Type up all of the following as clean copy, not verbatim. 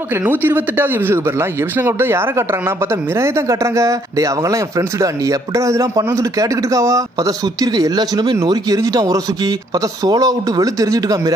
மக்கள் 128வது எபிசோட் பெறலாம். எபிசோட் யாரை காட்டுறாங்கன்னா பார்த்தா மிராயை தான் காட்டுறாங்க. டே அவங்கலாம் என் ஃப்ரெண்ட்ஸ்டா, நீ எப்படா இதெல்லாம் பண்ணணும்னு சொல்லி கேட்டுக்கிட்டு இருக்காவா. பார்த்தா சுத்தி இருக்க எல்லா சின்னமே நொறுக்கி எரிஞ்சிட்டான். ஒரு சுக்கி பார்த்தா சோலோ விட்டு வெளுத்து எரிஞ்சிட்டு இருக்கான்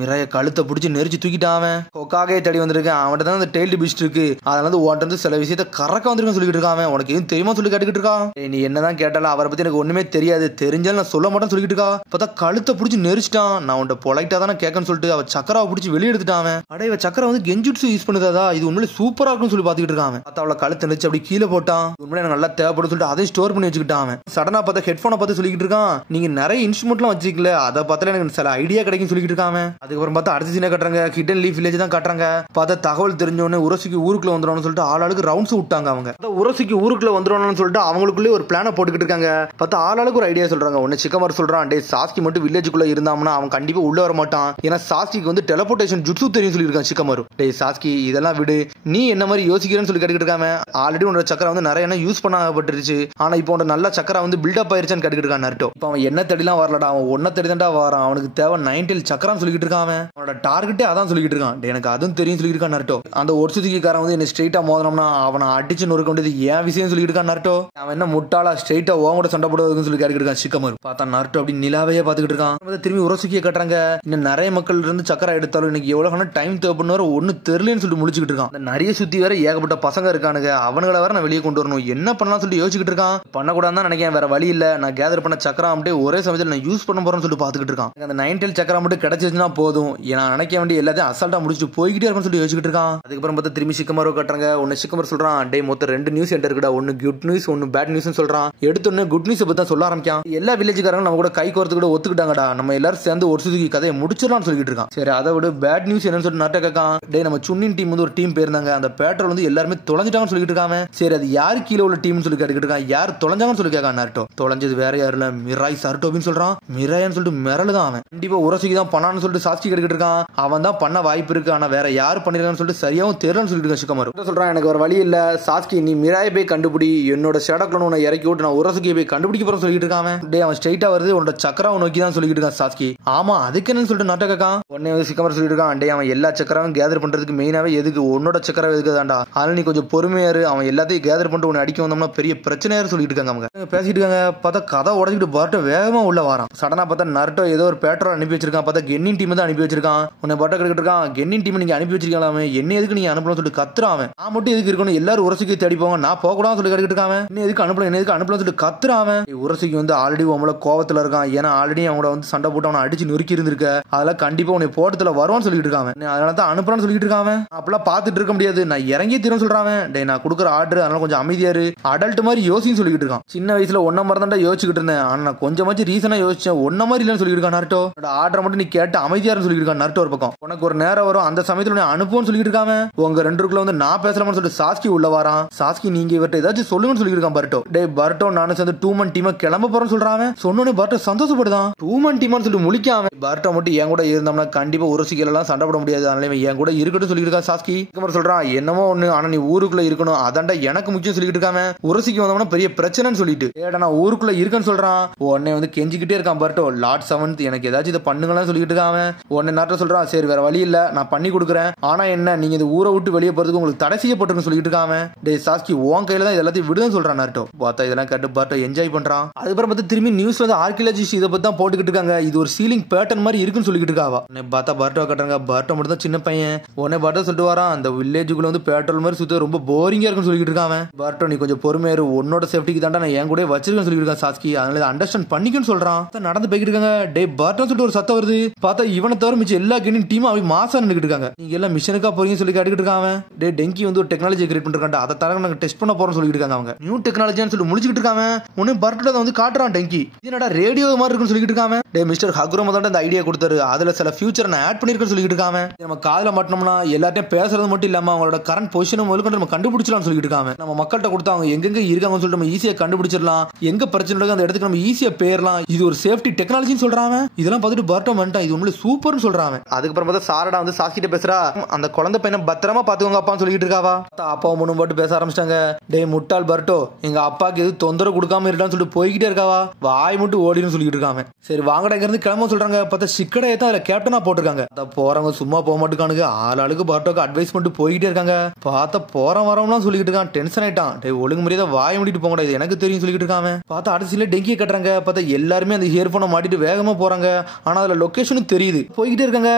மிராய கழுத்தை பிடிச்சி நெரிச்சு தூக்கிட்டான். அவன் கொக்காகே தேடி வந்திருக்கேன். அவன்கிட்ட தான் அந்த டெய்ல்டு பீஸ்ட் இருக்கு. அதனால ஓட்டு சில விஷயத்த கறக்க வந்திருக்கேன் சொல்லிட்டு இருக்கான். அவனுக்கு எதுவும் தெரியுமா சொல்லி கேட்டுக்கிட்டு இருக்கான். நீ என்னதான் கேட்டாலும் அவரை பத்தி எனக்கு ஒண்ணுமே தெரியாது, தெரிஞ்சாலும் நான் சொல்ல மாட்டேன்னு சொல்லிட்டு இருக்கா. பார்த்தா கழுத்தை பிடிச்சி நெரிச்சிட்டான். நான் உன்ட்ட பொலைட்டா தானே கேட்கன்னு சொல்லிட்டு அவ சக்கராவை பிடிச்சி வெளியே எடுத்துட்டான். அடைய சக்கரை வந்து கெஞ்சுட்ஸு யூஸ் பண்ணுதா, இது உண்மையிலே சூப்பரா இருக்குன்னு சொல்லி பாத்துக்கிட்டு இருக்கான். பார்த்தா அவளை கழுத்து நெரிச்சு அப்படி கீழே போட்டான். உண்மையிலே எனக்கு நல்லா தேவைப்படும் சொல்லிட்டு அதை ஸ்டோர் பண்ணி வச்சுக்கிட்டான். சடனா பார்த்தா ஹெட்போனை பார்த்து சொல்லிக்கிட்டு இருக்கான், நீங்க நிறைய இன்ஸ்ட்ருமெண்ட்லாம் வச்சிக்கல, அதை பார்த்தால எனக்கு சில ஐடியா கிடைக்கும் சொல்லிக்கிட்டு இருக்காங்க. அதுக்கப்புறம் பார்த்தா அடுத்த சீனை காட்டுறாங்க. ஹிடன் லீஃப் வில்லேஜ் தான் காட்டுறாங்க. பார்த்தா தகவல் தெரிஞ்சவொடனே உரசிக்கு ஊருக்குள்ள வந்துடும் சொல்லிட்டு ஆளாளுக்கு ரவுண்ட்ஸ் விட்டாங்க. அவங்க உரசிக்கு ஊருக்குள்ள வந்துடும் சொல்லிட்டு அவங்களுக்குள்ளே ஒரு பிளான போட்டுக்கிட்டு இருக்காங்க. பார்த்தா ஆளாளுக்கு ஒரு ஐடியா சொல்றாங்க. ஒன்னு சிக்கமார் சொல்றான், டே சாஸ்கி மட்டும் வில்லேஜுக்குள்ள இருந்தாங்கன்னா அவன் கண்டிப்பா உள்ள வர மாட்டான். ஏன்னா சாஸ்கிக்கு வந்து டெலபோர்டேஷன் ஜுட்சு தெரியும் சொல்லியிருக்கான் சிக்கமாரு. டே சாஸ்கி இதெல்லாம் விடு, நீ என்ன மாதிரி யோசிக்கிறேன்னு சொல்லி கேட்டுக்கிட்டு இருக்காம. ஆல்ரெடி உன்னோட சக்கரை வந்து நிறைய என்ன யூஸ் பண்ணப்பட்டுருச்சு, ஆனா இப்போ உன்னோட நல்ல சக்கரை வந்து பில்டப் ஆயிருச்சான்னு கேட்டுக்கிட்டு இருக்கான் நருட்டோ. இப்போ அவன் என்ன தேடிலாம் வரலடா, அவன் ஒன்ன தேடி தான்டா வரான். அவனுக்கு தேவை 9 சக்கரான்னு சொல்லிக்கிட்டு இருக்கான். அவனோட டார்கெட்டே அதான் சொல்லிக்கிட்டு இருக்கான். எனக்கு அதுவும் தெரியும் சொல்லிட்டு இருக்கான் நருட்டோ. அந்த ஒருசுதிக்காரன் வந்து என்ன ஸ்ட்ரெயிட்டா மோதனம்னா அவனை அடிச்சு நொறுக்க வேண்டியது ஏன் விஷயம் சொல்லிட்டு இருக்கான் நருட்டோ. அவன் என்ன முட்டாளா ஸ்ட்ரெயிட்டா ஓங்கூட சண்டை போடுவதுன்னு சொல்லி கேட்டுக்கிட்டு இருக்கான் சிக்கமாரு. பார்த்தா நருட்டோ அப்படி நிலாவையே பாத்துக்கிட்டு இருக்கான். திரும்பி உரசுக்கிய கட்டுறாங்க. இன்னும் நிறைய மக்கள் இருந்து சக்கரை எடுத்தாலும் எனக்கு எவ்வளவு டைம் தேவைப்படுற ஒன்னு தெரியலன்னு சொல்லிட்டு முடிச்சுக்கிட்டு இருக்கான். நிறைய சுத்தி வேற ஏகப்பட்ட பசங்க இருக்கானுங்க, அவனுங்களை வேற நான் வெளியே கொண்டு வரணும், என்ன பண்ணலாம் சொல்லிட்டு யோசிச்சுட்டு இருக்கான். பண்ணக்கூடாதுன்னு தான் நினைக்கிறேன், வேற வழி இல்ல. நான் கேதர் பண்ண சக்கரா அப்படியே ஒரே சமயத்தில் நான் யூஸ் பண்ண போறேன்னு சொல்லிட்டு பாத்துக்கிட்டு இருக்கான். அந்த 9 சக்கரா மட்டும் கிடைச்சிச்சுன்னா போதும், ஏன்னா நினைக்க வேண்டிய எல்லாத்தையும் அசால்ட்டா முடிச்சுட்டு போய்கிட்டே இருக்குன்னு சொல்லி யோசிச்சுட்டு இருக்கான். அதுக்கப்புறம் பார்த்தா திரும்பி சிக்கமாரோ கட்டுறாங்க. ஒன்னு சிக்கமார் சொல்றான், டே மொத்தம் 2 நியூஸ் என்கிட்ட இருக்குடா, ஒன்னு குட் நியூஸ் ஒன்னு பேட் நியூஸ் சொல்றான். எடுத்தோன்னு குட் நியூஸ் பத்தி தான் சொல்ல ஆரம்பிக்கான். எல்லா வில்லேஜ்காரங்க நம்ம கூட கை கோர்த்து கூட ஒத்துக்கிட்டாங்கடா, நம்ம எல்லாரும் சேர்ந்து ஒரு சுதுக்கி கதையை முடிச்சிடலாம்னு சொல்லிட்டு இருக்கான். சரி அதை விட பேட் நியூஸ் என்னன்னு சொல்லிட்டு நாட்ட கேட்கான். டே நம்ம சுன்னின் டீம் வந்து ஒரு டீம் போயிருந்தாங்க, அந்த பேட்ரோல் வந்து எல்லாருமே தொலைஞ்சிட்டாங்கன்னு சொல்லிட்டு இருக்காங்க. சரி அது யாரு கீழே உள்ள டீம் சொல்லி கேட்டுக்கிட்டு இருக்கான். யார் தொலைஞ்சாங்கன்னு சொல்லி கேட்கான் நருட்டோ. தொலைஞ்சது வேற யாரும் இல்ல, மிராய் சருட்டோபின்னு சொல்றான். மிராயன்னு சொல்லிட்டு மிரளுதான் அவன். கண்டிப்பா உரசிக்கு தான் பண்ணான்னு சொல்லிட்டு சாட்சி கேட்டுக்கிட்டு இருக்கான். அவன் தான் பண்ண வாய்ப்பு இருக்கு, ஆனா வேற யாரு பண்ணிருக்கான்னு சொல்லிட்டு சரியாவும் தெரியலன்னு சொல்லிட்டு இருக்கான் சிக்கமாரு. சொல்றான், எனக்கு ஒரு வழி இல்ல சாஸ்கி, நீ மிராயை போய் கண்டுபிடி, என்னோட ஷேடோக்ளோன் உன்னை இறக்கி விட்டு நான் உரசிக்கு போய் கண்டுபிடிக்க போறேன்னு சொல்லிட்டு இருக்கான். டே அவன் ஸ்ட்ரைட்டா வருது, உன்னோட சக்கராவை நோக்கி தான் சொல்லிட்டு இருக்கான் சாஸ்கி. ஆமா அதுக்கு என்னன்னு சொல்லிட்டு நாட்ட கேட்கான். உடனே வந்து சிக்கமாரு சொல்லிட்டு இருக்கான், டே அவன் எல்லா சக்கராவும் கேதர் பண்றதுக்கு மெயினாவே எதுக்கு உன்னோட சக்கரை எதுக்கு தான்டா, அதனால நீ கொஞ்சம் பொறுமையாரு, அவன் எல்லாத்தையும் கேதர் பண்ணிட்டு உன்னை அடிக்க வந்தோம்னா பெரிய பிரச்சனையாரு சொல்லிட்டு இருக்காங்க. அவங்க பேசிட்டு இருக்காங்க. பார்த்தா கதை உடஞ்சிட்டு பர்ட்டோ வேகமா உள்ள வரான். சடனா பார்த்தா நருட்டோ ஏதோ ஒரு பேட்ரோல் அனுப்பி வச்சிருக்கான். பார்த்தா கென்னின் டீம் தான் அனுப்பி வச்சிருக்கான். உன்னை பர்ட்டோ கேட்டுக்கிட்டு இருக்கான், கென்னின் டீம் நீங்க அனுப்பி வச்சிருக்கலாமே, என்ன எதுக்கு நீங்க அனுப்பலாம் சொல்லிட்டு கத்துறான். நான் மட்டும் எதுக்கு இருக்கணும், எல்லாரும் உரசிக்கு தேடி போவாங்க, நான் போக கூடாதுன்னு சொல்லி கேட்டுக்கிட்டு இருக்கான். என்ன எதுக்கு அனுப்பலாம் சொல்லிட்டு கத்துறான். உரசிக்கு வந்து ஆல்ரெடி உங்கள கோவத்துல இருக்கான், ஏன்னா ஆல்ரெடி அவங்கள வந்து சண்டை போட்டு அவனை அடிச்சு நொறுக்கி இருந்திருக்க, அதெல்லாம் கண்டிப்பா உன்னை போட்டத்துல வருவான்னு சொல்லிட்டு இருக்கான். அதனால தான் அனுப்பலான்னு சொல்லிட்டு இருக்கான். அப்பெல்லாம் பாத்துட்டு இருக்க முடியாது, நான் இறங்கி தீரும் சொல்றான். டே நான் கொடுக்குற ஆர்டர், அதனால கொஞ்சம் அமைதியாரு, அடல்ட் மாதிரி யோசின்னு சொல்லிட்டு இருக்கான். சின்ன வயசுல ஒன்ன மாதிரி தான் யோசிச்சுட்டு இருந்தேன், ஆனா நான் கொஞ்சமாச்சும் ரீசனா யோசிச்சேன், ஒன்ன மாதிரி இல்லன்னு சொல்லிட்டு இருக்கான் நருட்டோ. ஆர்டர் மட்டும் நீ கேட்டு அமைதியாருன்னு சொல்லிட்டு இருக்கான் நருட்டோ. ஒரு பக்கம் உனக்கு ஒரு நேரம் வரும், அந்த சமயத்துல அனுப்புன்னு சொல்லிட்டு இருக்காங்க. உங்க ரெண்டுக்குள்ள வந்து நான் பேசலாம்னு சொல்லிட்டு சாஸ்கி உள்ள வரான். சாஸ்கி நீங்க இவர்கிட்ட ஏதாச்சும் சொல்லுங்கன்னு சொல்லிட்டு இருக்கான் பர்ட்டோ. டே பர்ட்டோ நானும் சேர்ந்து 2 மந்த் டீமா கிளம்ப போறேன்னு சொல்றான். சொன்னோனே பர்ட்டோ சந்தோஷப்படுதான். 2 மந்த் டீமான்னு சொல்லிட்டு முழிக்காம. பர்ட்டோ மட்டும் என் கூட இருந்தோம்னா கண்டிப்பா உரசிகள் எல்லாம் சண்டை போட முடியாது, அதனால என் கூட இருக்கட்டும் சொல்லிட்டு இருக்கான் சாஸ்கி. சொல்றான் என்னமோ ஒண்ணு, ஆனா நீ ஊருக்குள்ள இருக்கணும், அதான்டா எனக்கு முக்கியம் சொல்லிட்டு இருக்காம. உரசிக்கு வந்தோம்னா பெரிய பிரச்சனைன்னு சொல்லிட்டு ஏடா நான் ஊருக்குள்ள இருக்கேன்னு சொல்றான். உடனே வந்து கெஞ்சிக்கிட்டே இருக்கான் பர்ட்டோ, லார்ட் 7th எனக்கு ஏதாச்சும் இதை பண்ணுங்கன்னு சொல்லிட்டு இருக்காங்க. உடனே நாட்ட சொல்றான், சரி வேற வழி இல்ல நான் பண்ணி கொடுக்குறேன், ஆனா என்ன நீங்க இந்த ஊரை விட்டு வெளியே போறதுக்கு உங்களுக்கு தடை செய்யப்பட்டிருக்குன்னு சொல்லிட்டு இருக்காங்க. டே சாஸ்கி உன் கையில தான் எல்லாத்தையும் விடுன்னு சொல்றான் நாட்டோ. பார்த்தா இதெல்லாம் கேட்டு பர்ட்டோ என்ஜாய் பண்றான். அதுக்கப்புறம் பார்த்து திரும்பி நியூஸ்ல வந்து ஆர்கியாலஜிஸ்ட் இதை பத்தி தான் போட்டுக்கிட்டு இருக்காங்க. இது ஒரு சீலிங் பேட்டர்ன் மாதிரி இருக்குன்னு சொல்லிட்டு இருக்காவா. பார்த்தா பர்ட்டோ கட்டுறாங்க. பர்ட்டோ மட்டும் தான் சின்ன பையன். உடனே பர்ட்டோ சொல்லிட்டு வரான், அந்த வில்லேஜுக்குள்ள வந்து பேட்ரோல் மாதிரி சுத்த ரொம்ப போரிங்கா இருக்குன்னு சொல்லிட்டு இருக்கான். பர்ட்டோ நீ கொஞ்சம் பொறுமையாரு, உன்னோட சேஃப்டிக்கு தாண்டா நான் என் கூட வச்சிருக்கேன்னு சொல்லிட்டு இருக்கான் சாஸ்கி, அதனால அண்டர்ஸ்டாண்ட் பண்ணிக்கன்னு சொல்றான். நடந்து போய்கிட்டு இருக்காங்க. டே பர்ட்டோ சொல்லிட்டு ஒரு சத்தம் வருது. பார்த்தா இவனை தவிர மிச்சம் எல்லா கெனின் டீமும் அவன் மாசா நின்னுட்டு இருக்காங்க. நீங்க எல்லாம் மிஷனுக்கா போறீங்கன்னு சொல்லி கேட்டுக்கிட்டு இருக்காங்க. டே டெங்கி வந்து ஒரு டெக்னாலஜி கிரியேட் பண்ணிருக்காங்க, அதை தர நாங்க டெஸ்ட் பண்ண போறோம்னு சொல்லிட்டு இருக்காங்க. அவங்க நியூ டெக்னாலஜின்னு சொல்லி முடிச்சுக்கிட்டு இருக்காங்க. உடனே பர்ட்டோ வந்து காட்டுறான் டெங்கி, என்னடா ரேடியோ மாதிரி இருக்குன்னு சொல்லிட்டு இருக்காங்க. டே மிஸ்டர் ஹகுரோமா தான் இந்த ஐடியா கொடுத்தாரு, அதுல சில ஃபியூச்சர் நான் ஆட் பண்ணிருக்கேன்னு சொல்லிட்டு இருக்காங்க. நம்ம காதுல மாட்டோம்னா எல்லாத்தையும் பேசுறது மட்டும் இல்லாம அவங்களோட கரண்ட் பொசிஷனும் முதல்ல நம்ம கண்டுபிடிச்சலாம் சொல்லிட்டு இருக்காங்க. நம்ம மக்கள்கிட்ட கொடுத்தா அவங்க எங்க இருக்காங்கன்னு சொல்லிட்டு நம்ம ஈஸியா கண்டுபிடிச்சிடலாம், எங்க பிரச்சனை அந்த இடத்துக்கு நம்ம ஈஸியா போயிடலாம், இது ஒரு சேஃப்டி டெக்னாலஜின்னு சொல்றாங்க. இதெல்லாம் பார்த்துட்டு பர்ட்டோ வந்துட்டா இது உண்மையிலே சூப்பர்னு சொல்றாங்க. அதுக்கப்புறம் பார்த்தா சாரடா வந்து சாஸ்கிட்ட பேசுறா, அந்த குழந்தை பையனை பத்திரமா பாத்துக்கோங்க அப்பான்னு சொல்லிட்டு இருக்காவா. அப்பாவும் முன்னும் போட்டு பேச ஆரம்பிச்சிட்டாங்க. டே முட்டாள் பர்ட்டோ, எங்க அப்பாக்கு எது தொந்தரவு கொடுக்காம இருக்கான்னு சொல்லிட்டு போய்கிட்டே இருக்காவா, வாய் மட்டும் ஓடினு சொல்லிட்டு இருக்காங்க. சரி வாங்கடா இங்க இருந்து கிளம்ப சொல்றாங்க. பார்த்தா சிக்கடையை தான் அதுல கேப்டனா போட்டிருக்காங்க. போறவங்க சும்மா போக மாட்டேங்கானுங்க, ஆளாளுக்கு பர்ட்டோ பர்ட்டோக்கு அட்வைஸ் பண்ணிட்டு போயிட்டே இருக்காங்க. பார்த்தா போற வரவெல்லாம் சொல்லிட்டு இருக்கான். டென்ஷன் ஆயிட்டான். ஒழுங்கு முறையா வாய முடிட்டு போங்கடா, இது எனக்கு தெரியும் சொல்லிட்டு இருக்காங்க. பார்த்தா அடுத்த டெங்கியை கட்டுறாங்க. பார்த்தா எல்லாருமே அந்த இயர்போனை மாட்டிட்டு வேகமா போறாங்க. ஆனா அதுல லொகேஷனும் தெரியுது. போய்கிட்டே இருக்காங்க.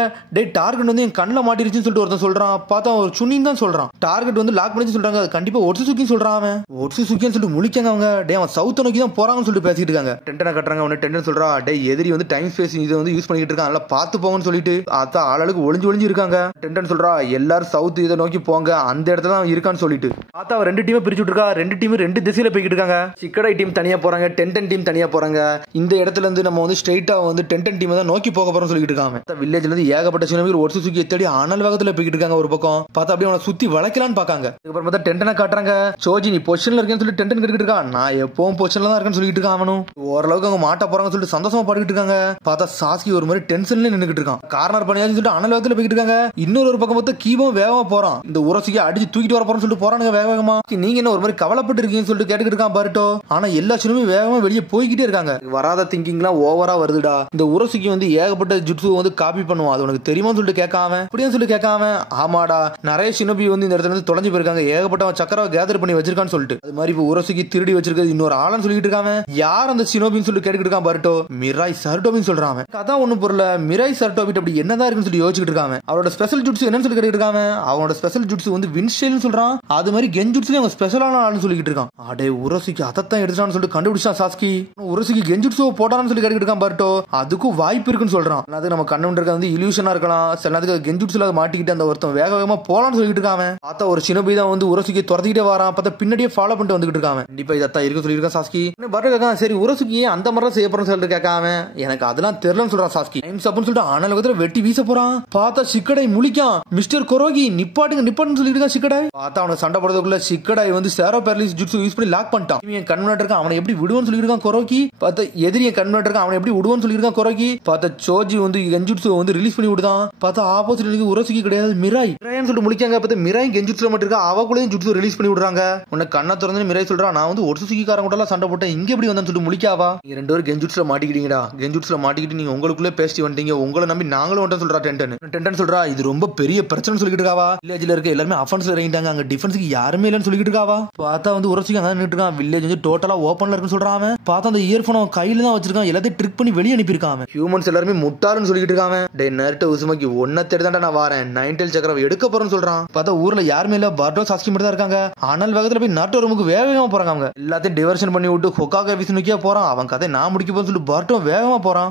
டார்கெட் வந்து என் கண்ணில் மாட்டிருச்சுன்னு சொல்லிட்டு ஒருத்தன் சொல்றான். பார்த்தா ஒரு சுனின்னு தான் சொல்றான். டார்கெட் வந்து லாக் பண்ணி சொல்றாங்க. அது கண்டிப்பா ஒட்சுசுக்கின்னு சொல்றான். அவன் ஒட்சுசுக்கின்னு சொல்லிட்டு முழிக்காங்க. அவங்க அவன் சவுத்த நோக்கி தான் போறாங்கன்னு சொல்லிட்டு பேசிட்டு இருக்காங்க. டென்டனை கட்டுறாங்க. அவனை டென்டன் சொல்றா, எதிரி வந்து டைம் ஸ்பேஸ் இதை வந்து யூஸ் பண்ணிட்டு இருக்கான், நல்லா பார்த்து போங்கன்னு சொல்லிட்டு அதான் ஆளுக்கு ஒளிஞ்சு இருக்காங்க. டென்டன் சொல்றா, எல்லாரும் சவுத் இதை நோக்கி போங்க, அந்த இடத்துல தான் இருக்கான்னு சொல்லிட்டு. பார்த்தா அவன் 2 டீமை பிரிச்சு விட்டுருக்கா. 2 டீம் 2 திசையில போய்கிட்டு இருக்காங்க. சிக்கடை டீம் தனியா போறாங்க, டென்டன் டீம் தனியா போறாங்க. இந்த இடத்துல இருந்து நம்ம வந்து ஸ்ட்ரைட்டா வந்து டென்டன் டீம் தான் நோக்கி போக போறோம்னு சொல்லிட்டு இருக்காங்க. வில்லேஜ்ல இருந்து ஏகப்பட்ட சினோபிகள் ஒட்சுசுக்கி தேடி அனல் வேகத்துல போய்கிட்டு இருக்காங்க. ஒரு பக்கம் பார்த்தா அப்படியே அவனை சுத்தி வளைக்கலான்னு பாக்காங்க. அதுக்கப்புறம் பார்த்தா டென்டனை காட்டுறாங்க. சோஜி நீ பொசிஷன்ல இருக்கேன்னு சொல்லி டென்டன் கிட்ட இருக்கான். நான் எப்பவும் பொசிஷன்ல தான் இருக்கேன்னு சொல்லிட்டு இருக்கான். அவனும் ஓரளவுக்கு அவங்க மாட்ட போறாங்கன்னு சொல்லிட்டு சந்தோஷமா பாடிட்டு இருக்காங்க. பார்த்தா சாஸ்கி ஒரு மாதிரி டென்ஷன்ல நின்னுட்டு இருக்கான். கார்னர் பண்ணியாச்சுன்னு சொல்லிட்டு அனல் வேகத்துல போய்கிட்டு இருக்காங்க. இன்னொரு பக்கம் பார்த்தா கீபம் வேகமா போறான். இந்த உரசிக்கு அடிச்சு தூக்கிட்டு வர போறோம்னு சொல்லிட்டு போறானுங்க வேகமா. நீங்க என்ன ஒரு மாதிரி கவலைப்பட்டு இருக்கீங்கன்னு சொல்லிட்டு கேட்டுக்கிட்டு இருக்கான் பர்ட்டோ. ஆனா எல்லா சினுமே வேகமா வெளியே போய்கிட்டே இருக்காங்க. வராத திங்கிங்லாம் ஓவரா வருதுடா. இந்த உரசிக்கு வந்து ஏகப்பட்ட ஜுட்சு வந்து காப்பி பண்ணுவான், அது உனக்கு தெரியுமா சொல்லிட்டு கேட்காம அப்படியே சொல்லி கேட்காம ஆமாடா நிறைய சினோபி வந்து இந்த இடத்துல இருந்து தொலைஞ்சு போயிருக்காங்க, ஏகப்பட்ட சக்கரவை கேதர் பண்ணி வச்சிருக்கான்னு சொல்லிட்டு. அது மாதிரி இப்போ உரசிக்கு திருடி வச்சிருக்கிறது இன்னொரு ஆளன்னு சொல்லிட்டு இருக்காங்க. யார் அந்த சினோபின்னு சொல்லி கேட்டுக்கிட்டு இருக்கான் பர்ட்டோ. மிராய் சர்டோபின்னு சொல்றான். அதான் ஒண்ணும் பொருள், மிராய் சர்டோபி அப்படி என்னதான் இருக்குன்னு சொல்லி யோசிச்சுட்டு இருக்காங்க. அவரோட ஸ்பெஷல் ஜுட்சு என்னன்னு சொல்லி கேட்டுக்கிட்டு இருக்காங்க. அவனோட ஸ்பெஷல் ஜுட்சு வந்து வின்ஷெல்னு சொல்றான். அது மாதிரி கென்ஜுட்சுல அவன் ஸ்பெஷலான ஆள்னு சொல்லிட்டு இருக்கான். அடே உரசிக்கு அதைத்தான் எடுத்துட்டான்னு சொல்லிட்டு கண்டுபிடிச்சான் சாஸ்கி. உரசிக்கு கென்ஜுட்சு போட்டான்னு சொல்லி கேட்டுக்கிட்டு இருக்கான் பர்ட்டோ. அதுக்கும் வாய்ப்பு இருக்குன்னு சொல்றான். அது நம்ம கண்ணு இருக்க வந்து இல்யூஷனா இருக்கலாம், சில நேரத்துக்கு கென்ஜுட்சுல மாட்டிக்கிட்டு அந்த ஒருத்தன் வேக வேகமா போலான்னு சொல்லிட்டு இருக்காங்க. பார்த்தா ஒரு சினோபி தான் வந்து உரசிக்கு துரத்திக்கிட்டே வரான். பார்த்தா பின்னாடியே ஃபாலோ பண்ணிட்டு வந்துகிட்டு இருக்காங்க. கண்டிப்பா இதத்தான் இருக்கு சொல்லியிருக்கான் சாஸ்கி. பர்ட்டோ கேட்கான், சரி உரசிக்கு அந்த மாதிரி செய்ய போறேன்னு சொல்லிட்டு கேட்காம எனக்கு அதெல்லாம் தெரியலன்னு சொல்றான் சாஸ்கி. டைம்ஸ் அப்னு சொல்லிட்டு அனல் வேகத்துல வெட்டி வீச போறான். பார்த்தா சிக்கடை முழிக்கான். மிஸ்டர் கொரோகி நிப்பாட்டுன்னு சொல்லிட்டு இருக்கான் சிக்கடை. பார்த்தா அவனை சண்டை போடுறதுக்குள்ள சிக்கடை வந்து சேரோ பேரலிஸ் ஜுட்சு யூஸ் பண்ணி லாக் பண்ணிட்டான். இவன் கன்வெர்ட் இருக்கான், அவனை எப்படி விடுவான்னு சொல்லிட்டு இருக்கான் கொரோகி. பார்த்தா எதிரியை கன்வெர்ட் இருக்கான், அவனை எப்படி விடுவான்னு சொல்லிட்டு இருக்கான் கொரோகி. பார்த்தா சோஜி வந்து கென்ஜுட்சு வந்து ரிலீஸ் பண்ணி விடுதான். பார்த்தா ஆப்போசிட் உரசிக்கு கிடையாது மிராய் சொல்லிட்டு முழிக்காங்க. பார்த்தா மிராய் கென்ஜுட்சுல மட்டும் இருக்கா, அவக்குள்ளேயும் ஜுட்சு ரிலீஸ் பண்ணி விடுறாங்க. உன்னை கண்ணை திறந்து மிராய் சொல்றான், நான் வந்து ஒட்சுசுக்கிக்காரன் கூட எல்லாம் சண்டை போட்டேன், இங்க எப்படி வந்தான்னு சொல்லிட்டு முழிக்காவா. நீங்க 2 பேரும் கென்ஜுட்சுல மாட்டிக்கிட்டீங்கடா. கென்ஜுட்சுல மாட்டிக்கிட்டு நீங்க உங்களுக்குள்ளே பேசி வந்துட்டீங்க, உங்களை நம்பி நாங்களும் வந்துட்டோம் சொல்றா டென்டன் சொல்றா. இது ரொம்ப பெரிய பிரச்சனை சொல்லிட்டு இருக்காவா. வில்லேஜ்ல இருக்க எல்லாருமே அஃபென்ஸ்ல இறங்கிட்டாங்க, அங்க டிஃபென்ஸ்க்கு யாருமே இல்லன்னு சொல்லிட்டு இருக்காவா. பார்த்தா வந்து உரசிக்கு அங்க நின்னுட்டு இருக்கான். வில்லேஜ் வந்து டோட்டலா ஓபன்ல இருக்குன்னு சொல்றான். பார்த்தா அந்த இயர்போன் அவன் கையில தான் வச்சிருக்கான், எல்லாத்தையும் ட்ரிக் பண்ணி வெளியே அனுப்பியிருக்கான். ஹியூமன்ஸ் எல்லாருமே முட்டாளுன்னு சொல்லிட்டு இருக்காங்க. டே நருட்டோ உசுமாக்கி ஒன்ன தேடிதான்டா நான் வரேன், 9 டெயில் சக்கரவை எடுக்க போறேன்னு சொல்றான். பார்த்தா ஊர்ல யாருமே இல்ல, பர்ட்டோ சாஸ்கி மட்டும் தான் இருக்காங்க. அனல் வேகத்துல போய் நருட்டோ ரூமுக்கு வேகமா போறாங்க. அவங்க எல்லாத்தையும் டைவர்ஷன் பண்ணி விட்டு ஹொகாகே ஆபீஸ் நோக்கியா போறான். அவன் கதை நான் முடிக்க போறேன்னு சொல்லிட்டு பர்ட்டோ வேகமா போறான்.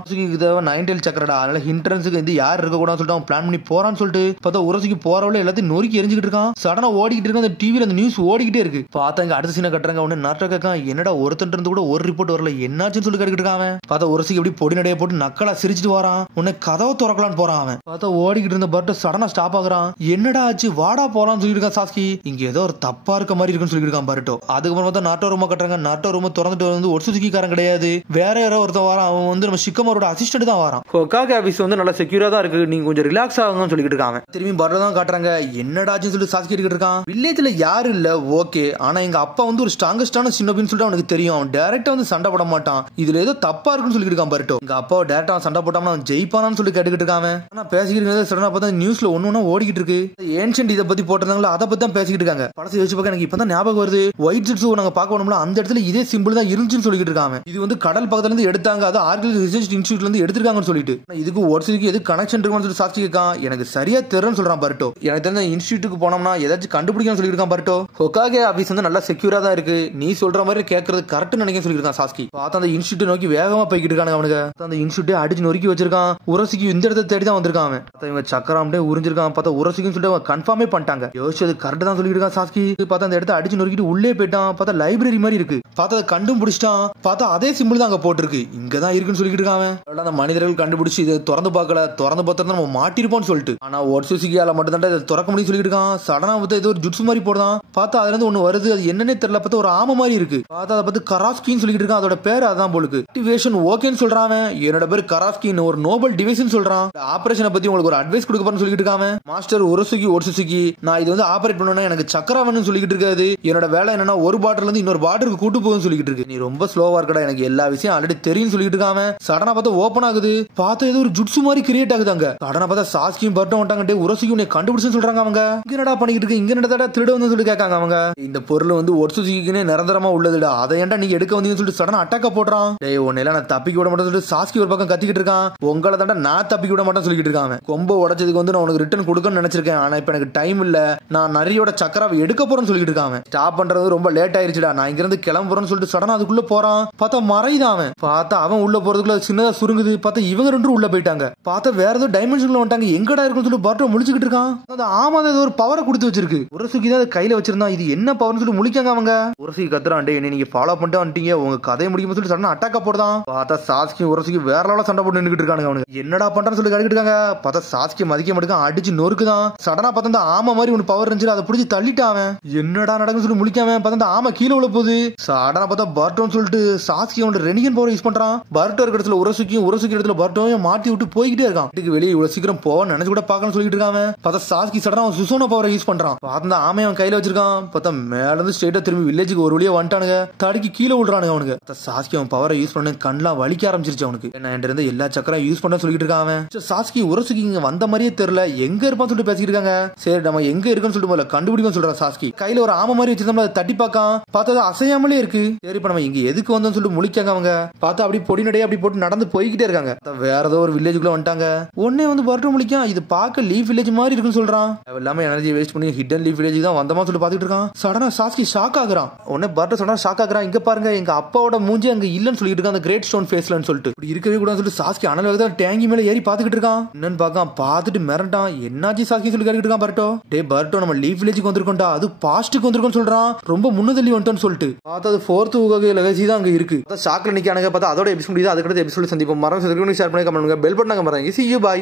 9 டெயில் சக்கரடா, அதனால ஹிண்ட்ரன்ஸுக்கு வந்து யார் இருக்க கூடாதுன்னு சொல்லிட்டு அவன் பிளான் பண்ணி போறான்னு சொல்லிட்டு பார்த்தா உரசிக்கு போறவள எல்லாத்தையும் நொறுக்கி எரிஞ்சுக்கிட்டு இருக்கான். சடனா ஓடிக்கிட்டு இருக்கான். அந்த டிவில அந்த நியூஸ் ஓடிக்கிட்டே இருக்கு. பார்த்தா இங்க அடுத்த சீனை கட்டுறாங்க. உடனே நருட்டோ கேட்கான், என்னடா ஒருத்தன் இருந்து கூட ஒரு ரிப்போர்ட் வரல, என்னாச்சுன்னு சொல்லி கேட்டுக்கிட்டு இருக்கான். பார்த்தா உரசிக்கு எப்படி பொடி நடைய போட்டு நக்கலா சிரிச்சிட்டு வரான். உன்னை கதவை திறக்கலான்னு போறான். அவன் பார்த்தா ஓடிக்கிட்டு இருந்த பர்ட்டோ சடனா ஸ்டாப் ஆகுறான். என்னடா ஆச்சு, வாடா போலான்னு சொல்லிட்டு இருக்கான் சாஸ்கி. இங்க ஏதோ ஒரு தப்பா இருக்க மாதிரி இருக்குன்னு சொல்லிட்டு இருக்கான் பர்ட்டோ. அதுக்கப்புறம் பார்த்தா நருட்டோ ரூம் கட்டுறாங்க. நருட்டோ ரூம் திறந்துட்டு வந்து ஒட்சுசுக்கிக்காரன் கிடையாது, வேற யாரோ ஒருத்தன் வரான். அவன் வந்து நம்ம ஷிக்கமரோட அசிஸ்டன்ட் தான் வரான். ஹொகாகே ஆபீஸ் வந்து நல்லா செக்யூரா தான் இருக்கு, நீங்க கொஞ்சம் ரிலாக்ஸ் ஆகுங்கன்னு சொல்லிட்டு இருக்காங்க. திரும்பி பர்ட்டோ தான் காட்டுறாங்க. என்னடாச்சுன்னு சொல்லிட்டு சாஸ்கி கிட்ட இருக்கான். வில்லேஜ்ல யாரும் இல்ல ஓகே, ஆனா எங்க அப்பா வந்து ஒரு ஸ்ட்ராங்கஸ்டான சின்னபின்னு சொல்லிட்டு அவனுக்கு தெரியும், அவன் டைரக்டா வந்து சண்டை போட மாட்டான், இதுல ஏதோ தப்பா இருக்குன்னு சொல்லிட்டு இருக்கான் பர்ட்டோ. எங்க அப்பா டைரக்டா சண்டை போட்டாம அவன் ஜெயிப்பானான்னு சொல்லி கேட்டுக்கிட்டு இருக்காங்க. ஆனா பேசிக்கிட்டு சடனா பார்த்தா நியூஸ்ல ஒண்ணு ஓடிக்கிட்டு இருக்கு. ஏன்ஷியன்ட் இதை பத்தி போட்டிருந்தாங்களா, அதை பத்தி தான் பேசிக்கிட்டு இருக்காங்க. படத்தை யோசிச்சு பார்க்க எனக்கு இப்பதான் ஞாபகம் வருது. ஒயிட் ஜுட்சு நாங்க பார்க்க வேணும்ல, அந்த இடத்துல இதே சிம்பிள் தான் இருந்துச்சுன்னு சொல்லிட்டு இருக்காங்க. இது வந்து கடல் பக்கத்துல இருந்து எடுத்தாங்க, அது ஆர்கியல் ரிசர்ச் இன்ஸ்டியூட்ல இருந்து எடுத்திருக்காங்கன்னு சொல்லிட்டு. இதுக்கு ஒட்சுசுக்கு எது கனெக்ஷன் இருக்குன்னு சொல்லி சாஸ்கி கேட்கான். எனக்கு சரியா தெரியலன்னு சொல்றான் பர்ட்டோ. எனக்கு தெரிஞ்ச இன்ஸ்டியூட்டுக்கு போனோம்னா ஏதாச்சும் கண்டுபிடிக்கணும்னு சொல்லிட்டு இருக்கான் பர்ட்டோ. ஹொகாகே ஆபீஸ் வந்து நல்லா செக்யூரா தான் இருக்கு, நீ சொல்ற மாதிரி கேட்கறது கரெக்ட் நினைக்க சொல்லி இருக்கான் சாஸ்கி. பார்த்தா அந்த இன்ஸ்டியூட் நோக்கி வேகமா போய்கிட்டு இருக்காங்க. அவனுக்கு அந்த இன்ஸ்டியூட்டே அடிச்சு நொறுக்கி வச்சிருக்கான். உரசிக்கு இந்த இடத்தை தேடி தான் வந்திருக்கான். இவங்க சக்கராம்டே உறிஞ்சிருக்கான். பார்த்தா உரசிக்குன்னு சொல்லிட்டு அவன் கன்ஃபார்மே பண்ணிட்டாங்க. யோசிச்சது கரெக்ட் தான் சொல்லிட்டு இருக்கான் சாஸ்கி. பார்த்தா அந்த இடத்த அடிச்சு நொறுக்கிட்டு உள்ளே போயிட்டான். பார்த்தா லைப்ரரி மாதிரி இருக்கு. பார்த்தா அதை கண்டும் பிடிச்சிட்டான். பார்த்தா அதே சிம்பிள் தான் அங்க போட்டிருக்கு, இங்கதான் இருக்குன்னு சொல்லிட்டு இருக்கான். அந்த மனிதர்கள் கண்டுபிடிச்சு இதை திறந்து பார்க்கல, திறந்து பார்த்தா நம்ம மாட்டிருப்போம்னு சொல்லிட்டு. ஆனா ஒட்சுசுக்கியால மட்டும் தான் இதை திறக்க முடியும் சொல்லிட்டு இருக்கான். சடனா வந்து ஏதோ ஒரு ஜுட்சு மாதிரி போடுதான். பார்த்தா அதுல இருந்து ஒண்ணு வருது, அது என்னன்னே தெரியல. பார்த்தா ஒரு ஆம மாதிரி இருக்கு. பார்த்தா அதை பார்த்து கராஸ்கின்னு சொல்லிட்டு இருக்கான். அதோட பேர் அதான் போலுக்கு. ஆக்டிவேஷன் ஓகேன்னு சொல்றான். என்னோட பேர் கராஸ்கின்னு, ஒரு நோபல் டிவைஸ்னு சொல்றான். ஆபரேஷனை பத்தி உங்களுக்கு ஒரு அட்வைஸ் கொடுக்க போறேன்னு சொல்லிட்டு இருக்கான். மாஸ்டர் உரசுகி ஒட்சுசுகி, நான் இது வந்து ஆபரேட் பண்ணனும்னா எனக்கு சக்கரா வேணும்னு சொல்லிட்டு இருக்காது. என்னோட வேலை என்னன்னா ஒரு பாட்டில் இருந்து இன்னொரு பாட்டிலுக்கு கூட்டு போகும்னு சொல்லிட்டு இருக்கு. நீ ரொம்ப ஸ்லோவா இருக்கடா, எனக்கு எல்லா விஷயம் ஆல்ரெடி தெரியும் சொல்லிட்டு இருக்காம. சடனா பார்த்தா ஓபன் ஆகுது. பார்த்தா ஏதோ ஒரு ஜுட்சு மாதிரி கிரியேட் ஆகுது. அங்க சடனா பார்த்தா சாஸ்கியும் பர்ட்டோ வந்துட்டாங்க. உரசுகி உன்னை கண்டுபிடிச்சு சொல்றாங்க அவங்க. இங்க என்னடா பண்ணிக்கிட்டு இருக்கு, இங்க என்னடா திருட வந்து சொல்லி கேட்காங்க அவங்க. இந்த பொருள் வந்து ஒட்சுசிக்குனே நிரந்தரமா உள்ளதுடா, அதை ஏன்டா நீங்க எடுக்க வந்தீங்கன்னு சொல்லிட்டு சடனா அட்டாக்க போடுறான். டேய் உன்னையெல்லாம் நான் தப்பிக்க விட மாட்டேன்னு சொல்லிட்டு சாஸ்கி ஒரு பக்கம் கத்திக்கிட்டு இருக்கான். உங்களை தாண்டா நான் தப்பிக்க விட மாட்டேன்னு சொல்லிட்டு இருக்காங்க. கொம்பை உடைச்சதுக்கு வந்து நான் உனக்கு ரிட்டர்ன் கொடுக்கணும்னு நினைச்சிருக்கேன், ஆனா இப்ப எனக்கு டைம் இல்ல, நான் நரியோட சக்கராவை எடுக்க போறேன்னு சொல்லிட்டு இருக்காங்க. ஸ்டாப் பண்றது ரொம்ப லேட் ஆயிருச்சுடா, நான் இங்க இருந்து கிளம்புறேன்னு சொல்லிட்டு சடனா அதுக்குள்ள போறான். பார்த்தா மறைதான் அவன். பார்த்தா அவன் உள்ள போறதுக்குள்ள சின்னதா சுருங்குது. பார்த்தா இவங்க ரெண்டும் உள்ள போயிட்டாங்க. பார்த்தா வேற ஏதோ டைமென்ஷன்ல வந்துட்டாங்க. எங்கடா இருக்குன்னு சொல்லி பர்ட்டோ முழிச்சுக்கிட்டு இருக்கான். அது ஆமா ஏதோ ஒரு பவரை கொடுத்து வச்சிருக்கு. உரசுகி தான் கையில வச்சிருந்தான். இது என்ன பவர்னு சொல்லி முழிக்காங்க அவங்க. உரசுகி கத்துறான், டேய் நீங்க ஃபாலோ பண்ணிட்டு வந்துட்டீங்க, உங்க கதையை முடிக்கும் சொல்லி சடனா அட்டாக்க போடுதான். பார்த்தா சாஸ்கி உரசுகி வேற லெவல்ல சண்டை போட்டு நின்னுட்டு இருக்கானுங்க. அவனுக்கு என்னடா பண்றான்னு சொல்லி கேட்டுட்டு இருக்காங்க. பார்த்தா சாஸ்கி மதிக்க மாட்டேங்க, அடிச்சு நொறுக்குதான். சடனா பார்த்தா அந்த ஆமா மாதிரி ஒன்னு பவர் இருந்துச்சு, அதை பிடிச்சி தள்ளிட்டான். என்னடா நடக்குன்னு சொல்லி முழிக்காம பார்த்தா ஆமா கீழே உள்ள போகுது. சடனா பார்த்தா பர்ட்டோன்னு சொல்லிட்டு சாஸ்கி அவனோட ரெனிகன் பவர் யூஸ் பண்றான். பர்ட்டோ இருக்கிற இடத்துல உரசுக்கியும் உரசுக்கி இடத்துல பர்ட்டோவையும் மாட்டி விட்டு போய்கிட்டே இருக்கான். வீட்டுக்கு வெளியே இவ்வளவு சீக்கிரம் போக நினைச்சு கூட பார்க்கணும்னு சொல்லிட்டு இருக்காங்க. பார்த்தா சாஸ்கி சடனா அவன் சுசோனா பவரை யூஸ் பண்றான். பார்த்தா ஆமை அவன் கையில வச்சிருக்கான். பார்த்தா மேல இருந்து ஸ்ட்ரெயிட்டா திரும்பி வில்லேஜுக்கு ஒரு வழியா வந்துட்டானுங்க. தடுக்கி கீழே விடுறானுங்க அவனுக்கு. சாஸ்கி அவன் பவரை யூஸ் பண்ண கண்ணெல்லாம் வலிக்க ஆரம்பிச்சிருச்சு அவனுக்கு. என்ன என்கிட்ட இருந்து எல்லா சக்கரம் யூஸ் பண்ண சொல்லிட்டு இருக்கான் அவன். சாஸ்கி உரசுக்கி இங்க வந்த மாதிரியே தெரியல, எங்க இருப்பான்னு சொல்லிட்டு பேசிட்டு இருக்காங்க. சரி நம்ம எங்க இருக்குன்னு சொல்லிட்டு முதல்ல கண்டுபிடிக்கும் சொல்றான் சாஸ்கி. கையில ஒரு ஆமை மாதிரி வச்சிருந்தோம்ல, அதை தட்டி பார்க்கான். பார்த்தா அசையாமலே இருக்கு. சரி இப்ப நம்ம இங்க எதுக்கு வந்தோம்னு சொல்லிட்டு முழிக்காங்க அவங்க. பார்த்தா அப்படி பொடி நடைய அப்படி போட்டு நடந்து போய்கிட்டே இருக்காங்க. வேற ஏதோ ஒரு வில்லேஜுக்குள்ள வந்துட்டாங்க. உடனே வந்து பர்ட்டோ முழிக்கான், இது பார்க்க லீஃப் வில்லேஜ் மாதிரி இருக்குன்னு சொல்றான். எல்லாமே எனர்ஜி வேஸ்ட் பண்ணி ஹிடன் லீஃப் வில்லேஜ் தான் வந்தமா சொல்லி பாத்துட்டு இருக்கான். சடனா சாஸ்கி ஷாக் ஆகுறான். உடனே பர்ட்டோ சடனா ஷாக் ஆகுறான். இங்க பாருங்க எங்க அப்பாவோட மூஞ்சி அங்க இல்லன்னு சொல்லிட்டு இருக்கான், அந்த கிரேட் ஸ்டோன் ஃபேஸ்லன்னு சொல்லிட்டு. இப்படி இருக்கவே கூடாதுன்னு சொல்லிட்டு சாஸ்கி அனல் தான் டேங்கி மேல ஏறி பாத்துக்கிட்டு இருக்கான். என்னன்னு பார்க்கான். பார்த்துட்டு மிரண்டான். என்னாச்சு சாஸ்கி சொல்லி கேட்டுட்டு இருக்கான் பர்ட்டோ. டே பர்ட்டோ நம்ம லீஃப் வில்லேஜுக்கு வந்திருக்கோம்டா, அது பாஸ்ட்டுக்கு வந்திருக்கோம்னு சொல்றான். ரொம்ப முன்னதள்ளி வந்துட்டோம்னு சொல்லிட்டு. பார்த்தா அது 4th உகை லெகசி தான் அங்க இருக்கு. ஷாக்ல நிக்கானுங்க. பார்த்தா அதோட எபிசோட் முடியுது. அதுக்கடுத்து எபிசோட் சந்திப்போம். மரம் ஷேர் பண்ணி கமெண்ட் பண்ணுங்க. பெல் பட்டன் மறந்துங்க. See you bye.